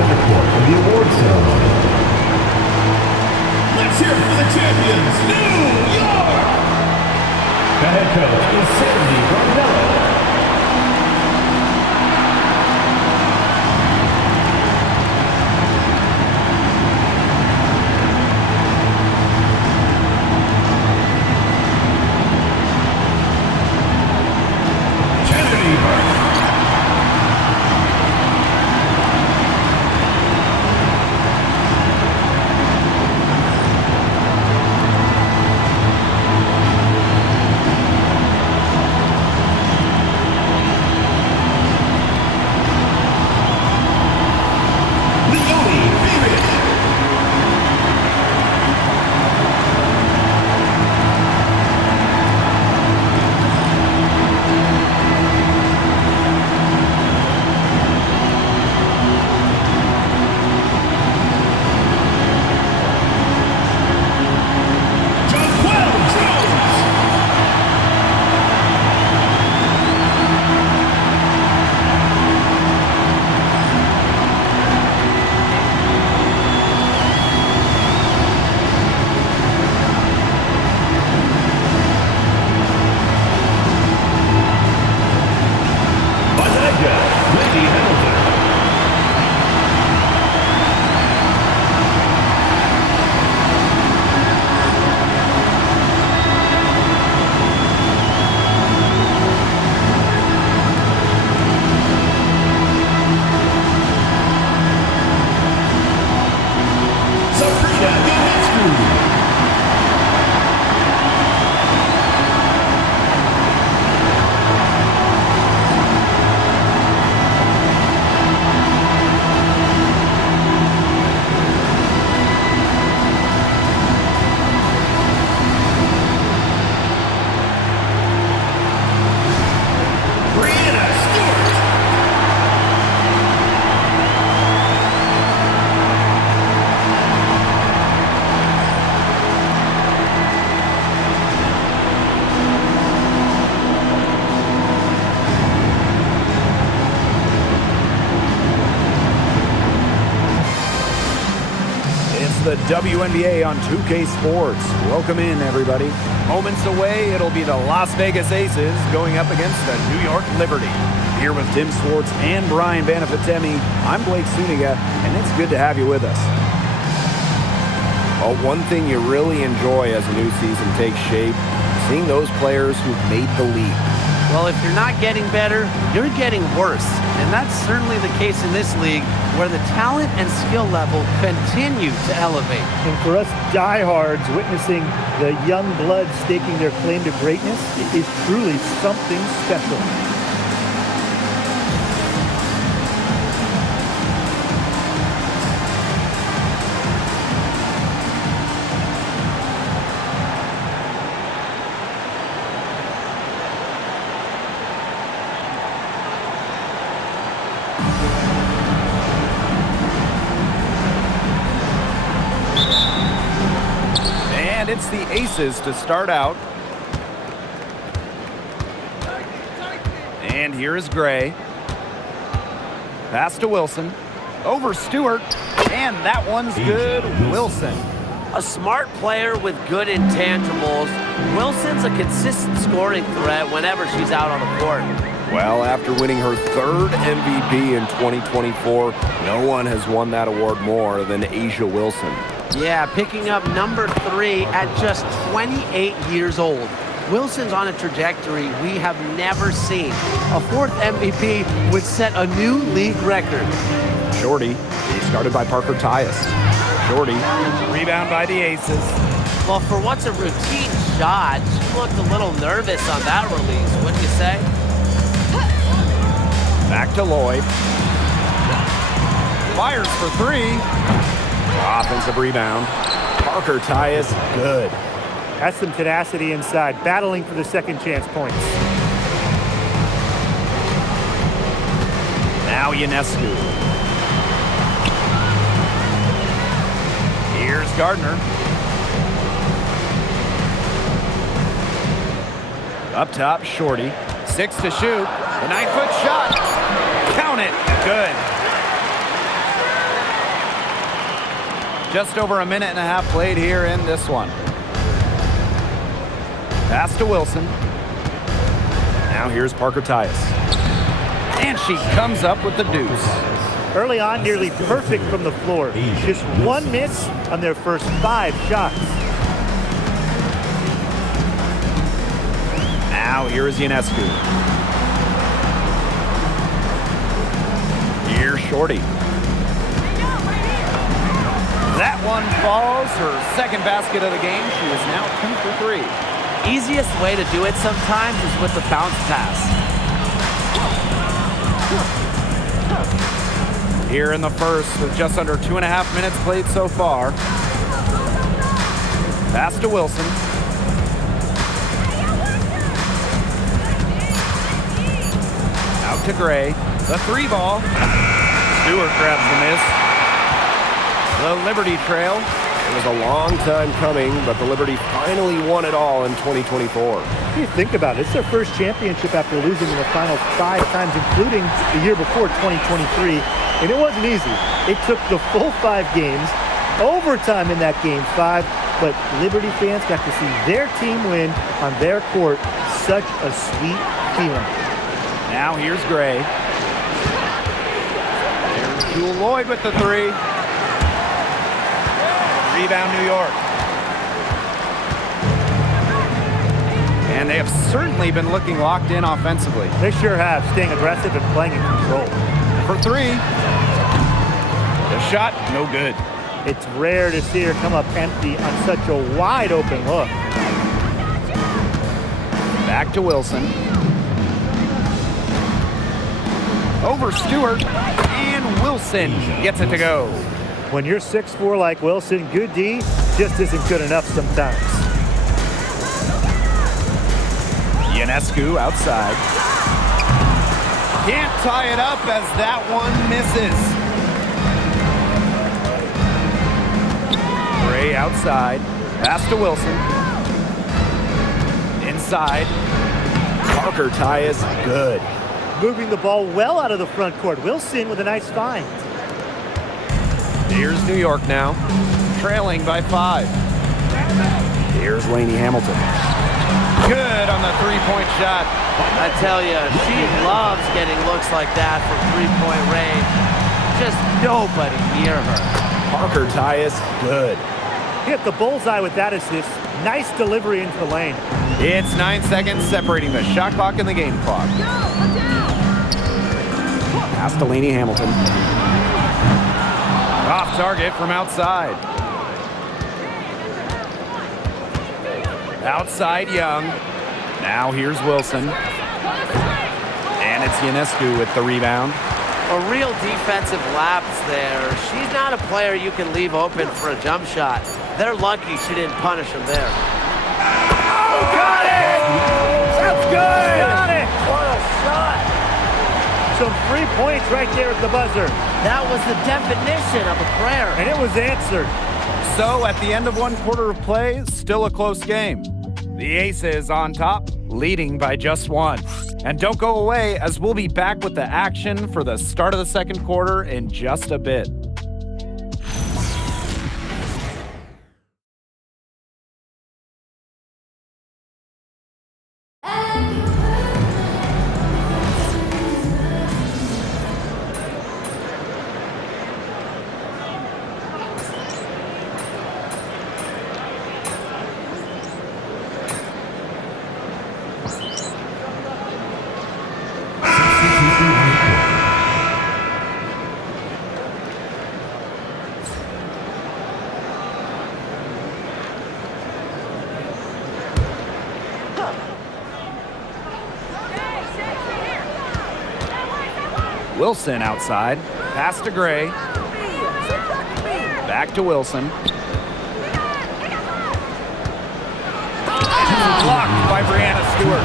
center court for the award ceremony. Let's hear it for the champions, New York! The head coach is Sandy Brondello. The WNBA on 2K Sports. Welcome in, everybody. Moments away, it'll be the Las Vegas Aces going up against the New York Liberty. Here with Tim Swartz and Brian Banafitemi, I'm Blake Suniga, and it's good to have you with us. Well, one thing you really enjoy as a new season takes shape, seeing those players who've made the league. Well, if you're not getting better, you're getting worse. And that's certainly the case in this league, where the talent and skill level continue to elevate. And for us diehards, witnessing the young blood staking their claim to greatness, it is truly something special. It's the Aces to start out. And here is Gray. Pass to Wilson. Over Stewart. And that one's good. Wilson. A smart player with good intangibles. Wilson's a consistent scoring threat whenever she's out on the court. Well, after winning her third MVP in 2024, no one has won that award more than A'ja Wilson. Yeah, picking up number 3 at just 28 years old. Wilson's on a trajectory we have never seen. A 4th MVP would set a new league record. Shorty, started by Parker Tyus. Shorty, rebound by the Aces. Well, for what's a routine shot, she looked a little nervous on that release, wouldn't you say? Back to Lloyd. Fires for 3. Offensive rebound. Parker Tyus, good. That's some tenacity inside, battling for the second chance points. Now Ionescu. Here's Gardner. Up top, Shorty. 6 to shoot. The 9-foot shot. Count it. Good. Just over a minute and a half played here in this one. Pass to Wilson. Now here's Parker Tyus. And she comes up with the deuce. Early on, nearly perfect from the floor. Just one miss on their first 5 shots. Now here is Ionescu. Here's Shorty. That one falls, her second basket of the game. She is now 2 for 3. Easiest way to do it sometimes is with the bounce pass. Here in the first with just under 2.5 minutes played so far. Pass to Wilson. Out to Gray. The 3 ball. Stewart grabs the miss. The Liberty trail. It was a long time coming, but the Liberty finally won it all in 2024. You think about it, it's their first championship after losing in the final 5 times, including the year before, 2023. And it wasn't easy. It took the full 5 games, overtime in that game 5, but Liberty fans got to see their team win on their court. Such a sweet feeling. Now here's Gray. There's Jewel Lloyd with the 3. Rebound New York. And they have certainly been looking locked in offensively. They sure have, staying aggressive and playing in control. For 3. The shot, no good. It's rare to see her come up empty on such a wide open look. Back to Wilson. Over Stewart. And Wilson gets it to go. When you're 6'4" like Wilson, good D just isn't good enough sometimes. Ionescu outside. Can't tie it up as that one misses. Gray outside. Pass to Wilson. Inside. Parker Tyus, good. Moving the ball well out of the front court. Wilson with a nice find. Here's New York now, trailing by 5. Here's Lainey Hamilton. Good on the 3-point shot. I tell you, she loves getting looks like that from 3-point range. Just nobody near her. Parker Tyus, good. Hit the bullseye with that assist. Nice delivery into the lane. It's 9 seconds separating the shot clock and the game clock. Pass to Lainey Hamilton. Off target from outside. Outside Young. Now here's Wilson. And it's Ionescu with the rebound. A real defensive lapse there. She's not a player you can leave open for a jump shot. They're lucky she didn't punish him there. Oh, got it! That's good! Got it! What a shot! Some 3 points right there at the buzzer. That was the definition of a prayer. And it was answered. So at the end of 1 quarter of play, still a close game. The Aces on top, leading by just 1. And don't go away, as we'll be back with the action for the start of the second quarter in just a bit. Wilson outside. Pass to Gray. Back to Wilson. Blocked by Breanna Stewart.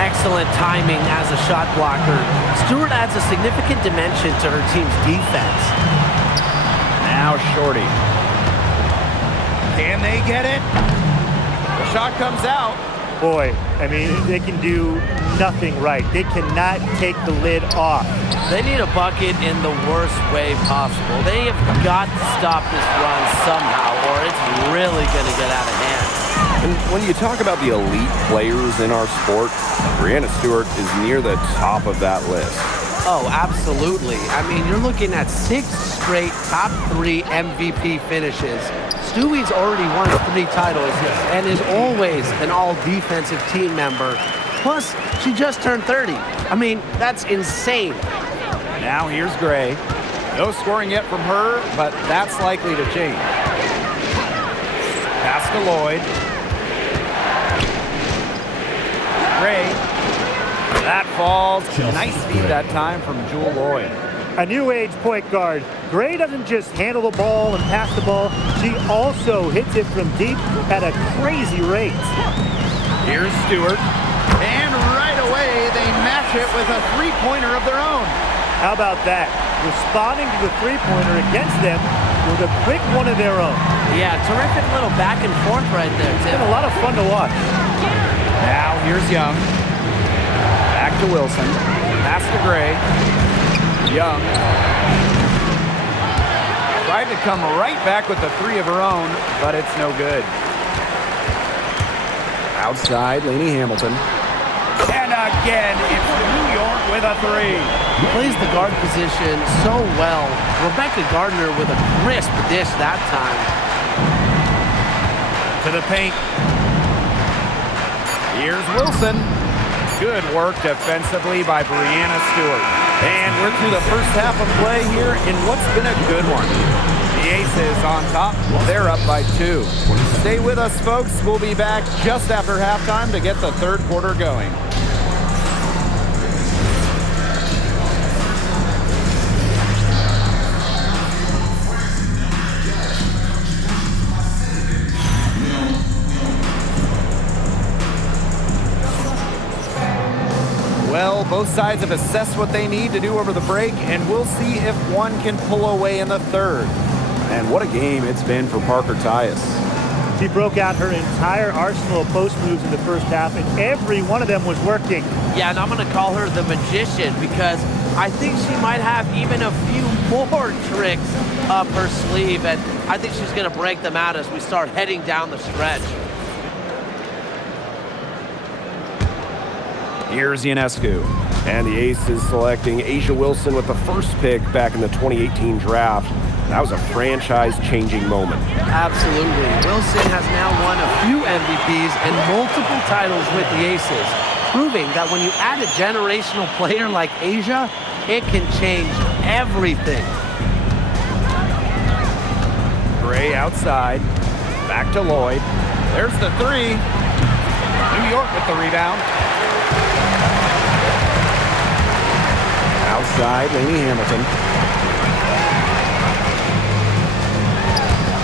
Excellent timing as a shot blocker. Stewart adds a significant dimension to her team's defense. Now Shorty. Can they get it? The shot comes out. Boy, I mean, they can do nothing right. They cannot take the lid off. They need a bucket in the worst way possible. They have got to stop this run somehow, or it's really going to get out of hand. And when you talk about the elite players in our sport, Breanna Stewart is near the top of that list. Oh, absolutely. I mean, you're looking at 6 straight top 3 MVP finishes. Stewie's already won 3 titles and is always an all-defensive team member. Plus, she just turned 30. I mean, that's insane. Now here's Gray. No scoring yet from her, but that's likely to change. Pass to Lloyd. Gray. That falls. Nice feed that time from Jewell Loyd. A new age point guard. Gray doesn't just handle the ball and pass the ball. She also hits it from deep at a crazy rate. Here's Stewart. And right away, they match it with a three-pointer of their own. How about that? Responding to the three-pointer against them with a quick one of their own. Yeah, terrific little back and forth right there, It's Tim. been a lot of fun to watch. Now here's Young. Back to Wilson. Pass to Gray. Young. Tried to come right back with the 3 of her own, but it's no good. Outside, Lainey Hamilton. And again, it's New York with a 3. Plays the guard position so well. Rebecca Gardner with a crisp dish that time. To the paint. Here's Wilson. Good work defensively by Breanna Stewart. And we're through the first half of play here in what's been a good one. The Aces on top. They're up by 2. Stay with us, folks. We'll be back just after halftime to get the third quarter going. Well, both sides have assessed what they need to do over the break, and we'll see if one can pull away in the third. And what a game it's been for Parker Tyus. She broke out her entire arsenal of post moves in the first half, and every one of them was working. Yeah, and I'm going to call her the magician because I think she might have even a few more tricks up her sleeve, and I think she's going to break them out as we start heading down the stretch. Here's Ionescu. And the Aces selecting A'ja Wilson with the first pick back in the 2018 draft. That was a franchise-changing moment. Absolutely. Wilson has now won a few MVPs and multiple titles with the Aces, proving that when you add a generational player like A'ja, it can change everything. Gray outside. Back to Lloyd. There's the 3. New York with the rebound. Outside, Lainey Hamilton.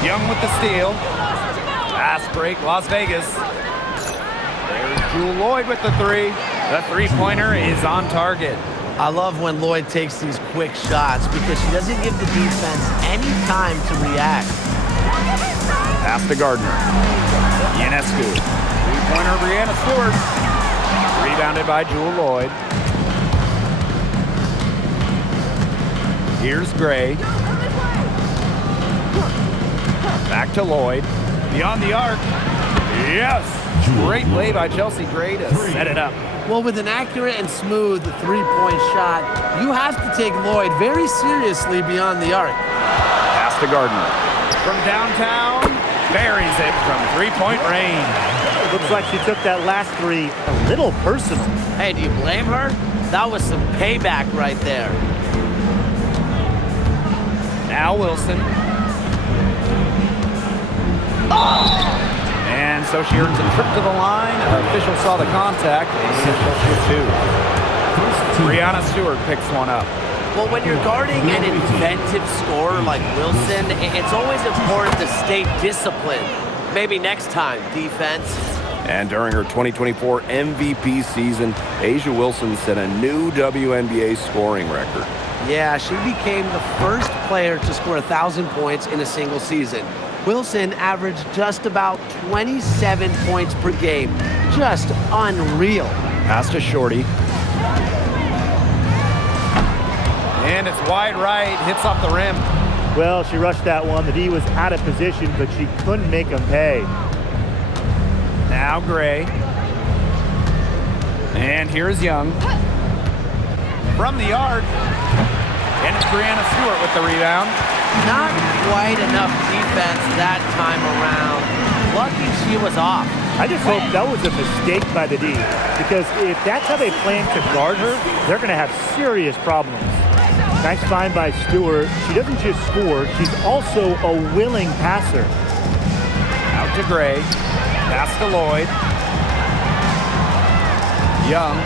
Young with the steal. Fast break, Las Vegas. There's Jewell Loyd with the 3. The three-pointer is on target. I love when Lloyd takes these quick shots because she doesn't give the defense any time to react. Pass to Gardner. Ionescu. Three-pointer, Breanna Stewart. Rebounded by Jewell Loyd. Here's Gray. Back to Lloyd. Beyond the arc. Yes! Great play by Chelsea Gray to set it up. Well, with an accurate and smooth three-point shot, you have to take Lloyd very seriously beyond the arc. Pass to Gardner. From downtown, buries it from three-point range. Looks like she took that last 3 a little personal. Hey, do you blame her? That was some payback right there. Now Wilson. And so she earns a trip to the line. Official saw the contact, and she'll shoot 2. Breanna Stewart picks one up. Well, when you're guarding an inventive scorer like Wilson, it's always important to stay disciplined. Maybe next time, defense. And during her 2024 MVP season, A'ja Wilson set a new WNBA scoring record. Yeah, she became the first player to score 1,000 points in a single season. Wilson averaged just about 27 points per game. Just unreal. Pass to Shorty. And it's wide right, hits off the rim. Well, she rushed that one. The D was out of position, but she couldn't make him pay. Now Gray. And here's Young. From the arc. And it's Brianna Stewart with the rebound. Not quite enough defense that time around. Lucky she was off. I just hope that was a mistake by the D, because if that's how they plan to guard her, they're going to have serious problems. Nice find by Stewart. She doesn't just score, she's also a willing passer. Out to Gray. Pass to Lloyd. Young.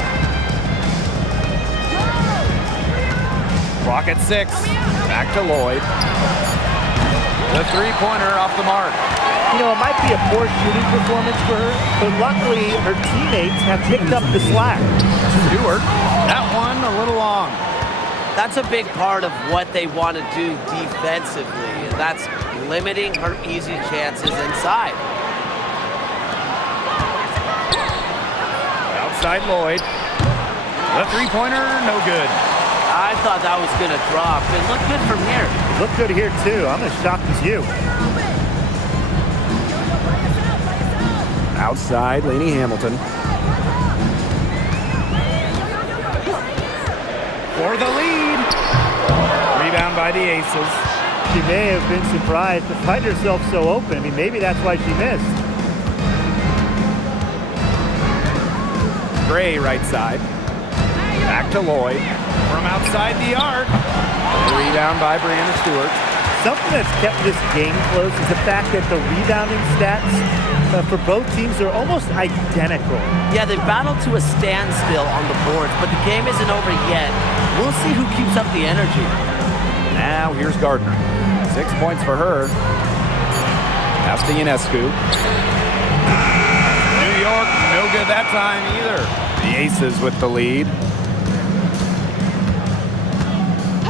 Clock at 6. Back to Lloyd. The three-pointer off the mark. You know, it might be a poor shooting performance for her, but luckily her teammates have picked up the slack. Stewart. That one a little long. That's a big part of what they want to do defensively, and that's limiting her easy chances inside. Outside Lloyd. The three-pointer, no good. I thought that was going to drop. It looked good from here. Look good here, too. I'm as shocked as you. Outside, Lainey Hamilton. For the lead. Rebound by the Aces. She may have been surprised to find herself so open. I mean, maybe that's why she missed. Gray right side. Back to Lloyd. From outside the arc. Rebound by Brianna Stewart. Something that's kept this game close is the fact that the rebounding stats for both teams are almost identical. Yeah, they've battled to a standstill on the boards, but the game isn't over yet. We'll see who keeps up the energy. Now here's Gardner. 6 points for her. Pass to Ionescu. New York, no good that time either. The Aces with the lead.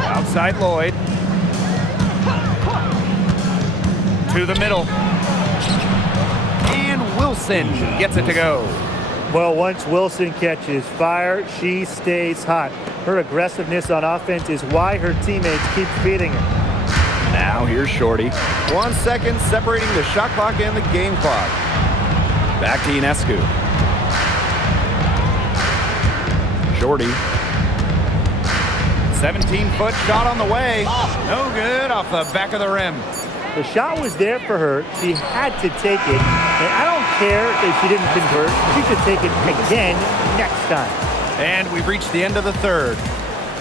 Outside Lloyd. To the middle. And Wilson gets it to go. Well, once Wilson catches fire, she stays hot. Her aggressiveness on offense is why her teammates keep feeding her. Now here's Shorty. 1 second separating the shot clock and the game clock. Back to Ionescu. Shorty. 17-foot shot on the way. No good off the back of the rim. The shot was there for her. She had to take it. And I don't care if she didn't convert. She should take it again next time. And we've reached the end of the third.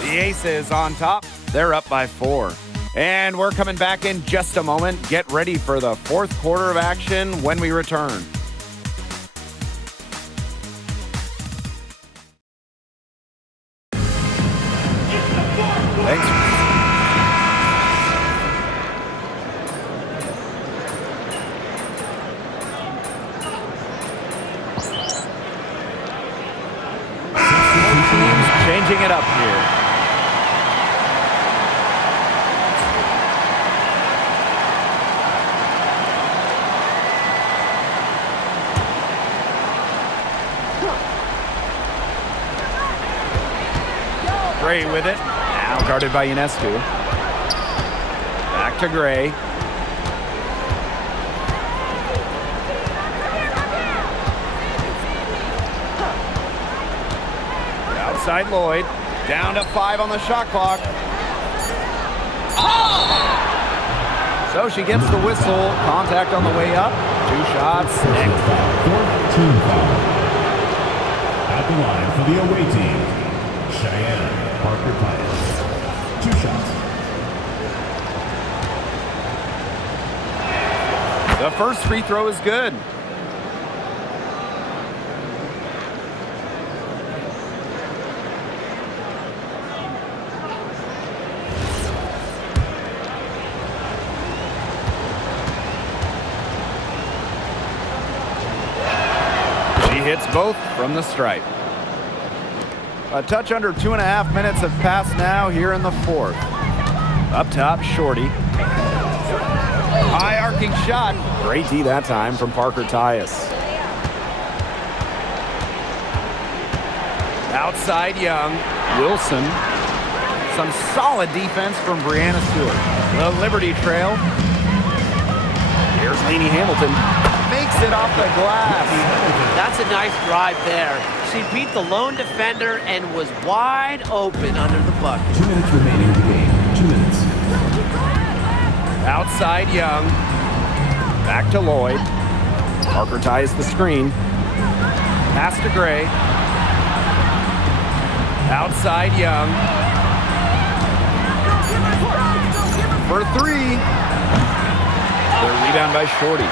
The Aces on top. They're up by 4. And we're coming back in just a moment. Get ready for the fourth quarter of action when we return. Thanks. Changing it up here. Gray with it. Now guarded by Ionescu. Back to Gray. Outside Lloyd. Down to 5 on the shot clock. So she gets the whistle. Contact on the way up. 2 shots. Personal foul. 4th team foul. At the line for the away team, Cheyenne Parker Pius. 2 shots. The first free throw is good. Hits both from the stripe. A touch under 2.5 minutes have passed now here in the fourth. Up top, Shorty. High arcing shot. Great D that time from Parker Tyus. Outside Young. Wilson. Some solid defense from Brianna Stewart. The Liberty trail. Here's Lainey Hamilton. Makes it off the glass. That's a nice drive there. She beat the lone defender and was wide open under the bucket. 2 minutes remaining in the game. 2 minutes. Outside Young. Back to Lloyd. Parker ties the screen. Pass to Gray. Outside Young. For three. The rebound by Shorty.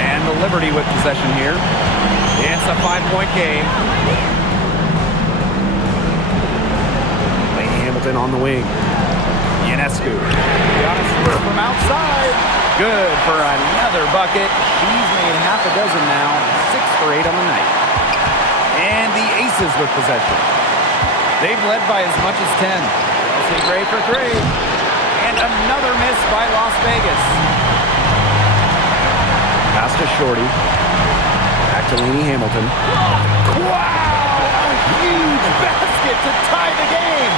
And the Liberty with possession here. It's a 5-point game. Lainey Hamilton on the wing. Ionescu. Got a split from outside. Good for another bucket. She's made half a dozen now. 6 for 8 on the night. And the Aces with possession. They've led by as much as 10. Kelsey Gray for three. And another miss by Las Vegas. Pass to Shorty. Back to Lainey Hamilton. Wow! A huge basket to tie the game.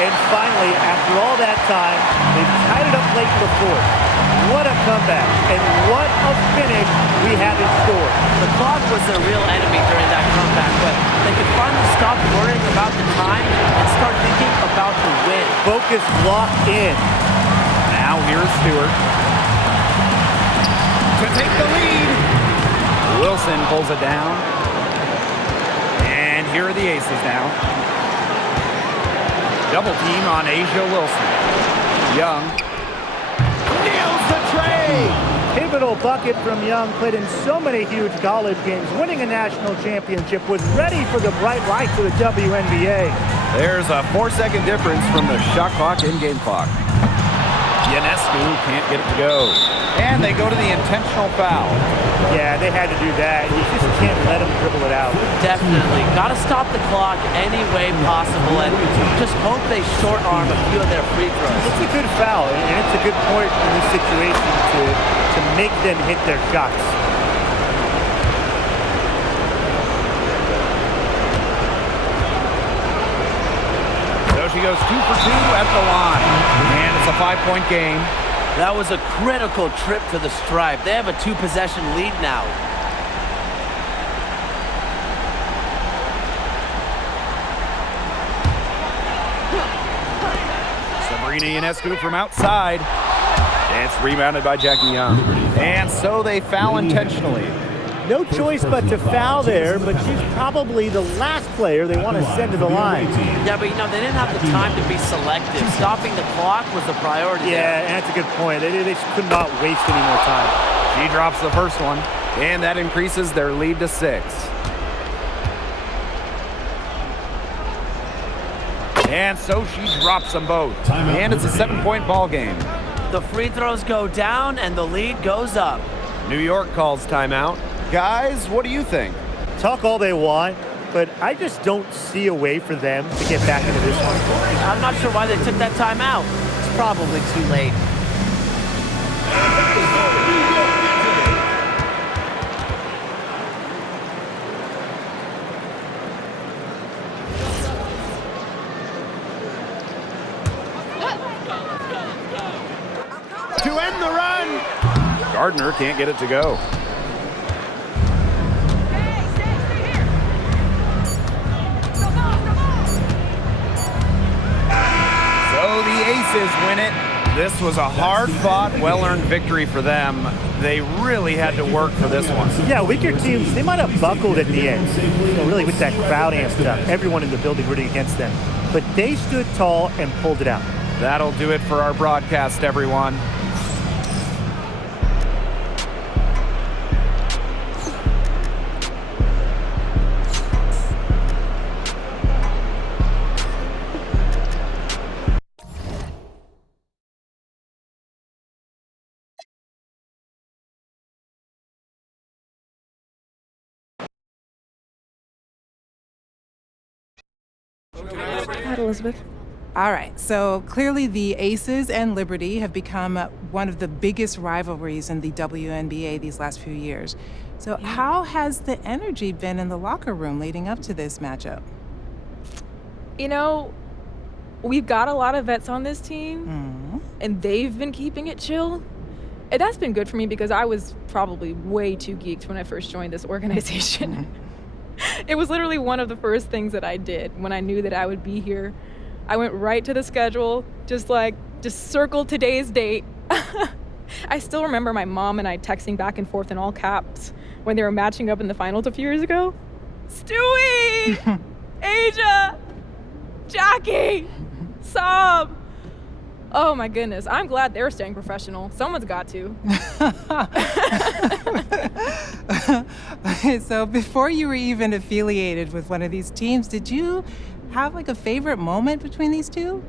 And finally, after all that time, they've tied it up late in the fourth. What a comeback, and what a finish we have in store. The clock was their real enemy during that comeback, but they could finally stop worrying about the time and start thinking about the win. Focus locked in. Now here's Stewart. To take the lead. Wilson pulls it down. And here are the Aces now. Double team on Asia Wilson. Young. Nails the tray. Pivotal bucket from Young, played in so many huge college games, winning a national championship, was ready for the bright lights of the WNBA. There's a 4-second difference from the shot clock in-game clock. Ionescu can't get it to go. And they go to the intentional foul. Yeah, they had to do that. You just can't let them dribble it out. Definitely. Got to stop the clock any way possible and just hope they short arm a few of their free throws. It's a good foul, and it's a good point in this situation to make them hit their shots. So she goes 2 for 2 at the line. And it's a 5-point game. That was a critical trip to the stripe. They have a 2-possession lead now. Sabrina Ionescu from outside. It's rebounded by Jackie Young. And so they foul intentionally. No choice but to foul there, but she's probably the last player they want to send to the line. Yeah, but they didn't have the time to be selective. Stopping the clock was the priority. Yeah, and that's a good point. They just could not waste any more time. She drops the first one, and that increases their lead to 6. And so she drops them both. And it's a 7-point ball game. The free throws go down, and the lead goes up. New York calls timeout. Guys, what do you think? Talk all they want, but I just don't see a way for them to get back into this one. I'm not sure why they took that time out. It's probably too late. To end the run! Gardner can't get it to go. So the Aces win it. This was a hard-fought, well-earned victory for them. They really had to work for this one. Yeah, weaker teams, they might have buckled at the end. Really with that crowd amped up. Everyone in the building rooting against them. But they stood tall and pulled it out. That'll do it for our broadcast, everyone. Hi, Elizabeth. All right, so clearly the Aces and Liberty have become one of the biggest rivalries in the WNBA these last few years. So how has the energy been in the locker room leading up to this matchup? You know, we've got a lot of vets on this team, and they've been keeping it chill. And that's been good for me because I was probably way too geeked when I first joined this organization. It was literally one of the first things that I did when I knew that I would be here. I went right to the schedule, just circled today's date. I still remember my mom and I texting back and forth in all caps when they were matching up in the finals a few years ago. Stewie! Asia! Jackie! Sob! Oh my goodness, I'm glad they're staying professional. Someone's got to. So before you were even affiliated with one of these teams, did you have like a favorite moment between these two?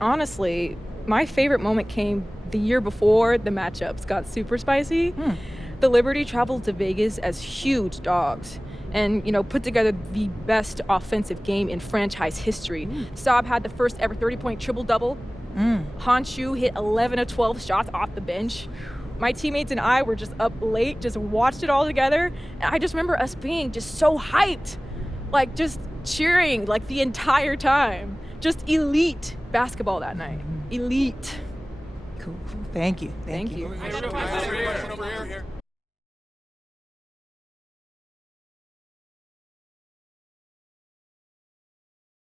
Honestly, my favorite moment came the year before the matchups got super spicy. The Liberty traveled to Vegas as huge dogs and, put together the best offensive game in franchise history. Saab had the first ever 30-point triple-double. Honshu hit 11 of 12 shots off the bench. My teammates and I were just up late, just watched it all together. And I just remember us being just so hyped, just cheering the entire time. Just elite basketball that night. Elite. Cool. Thank you. Thank you.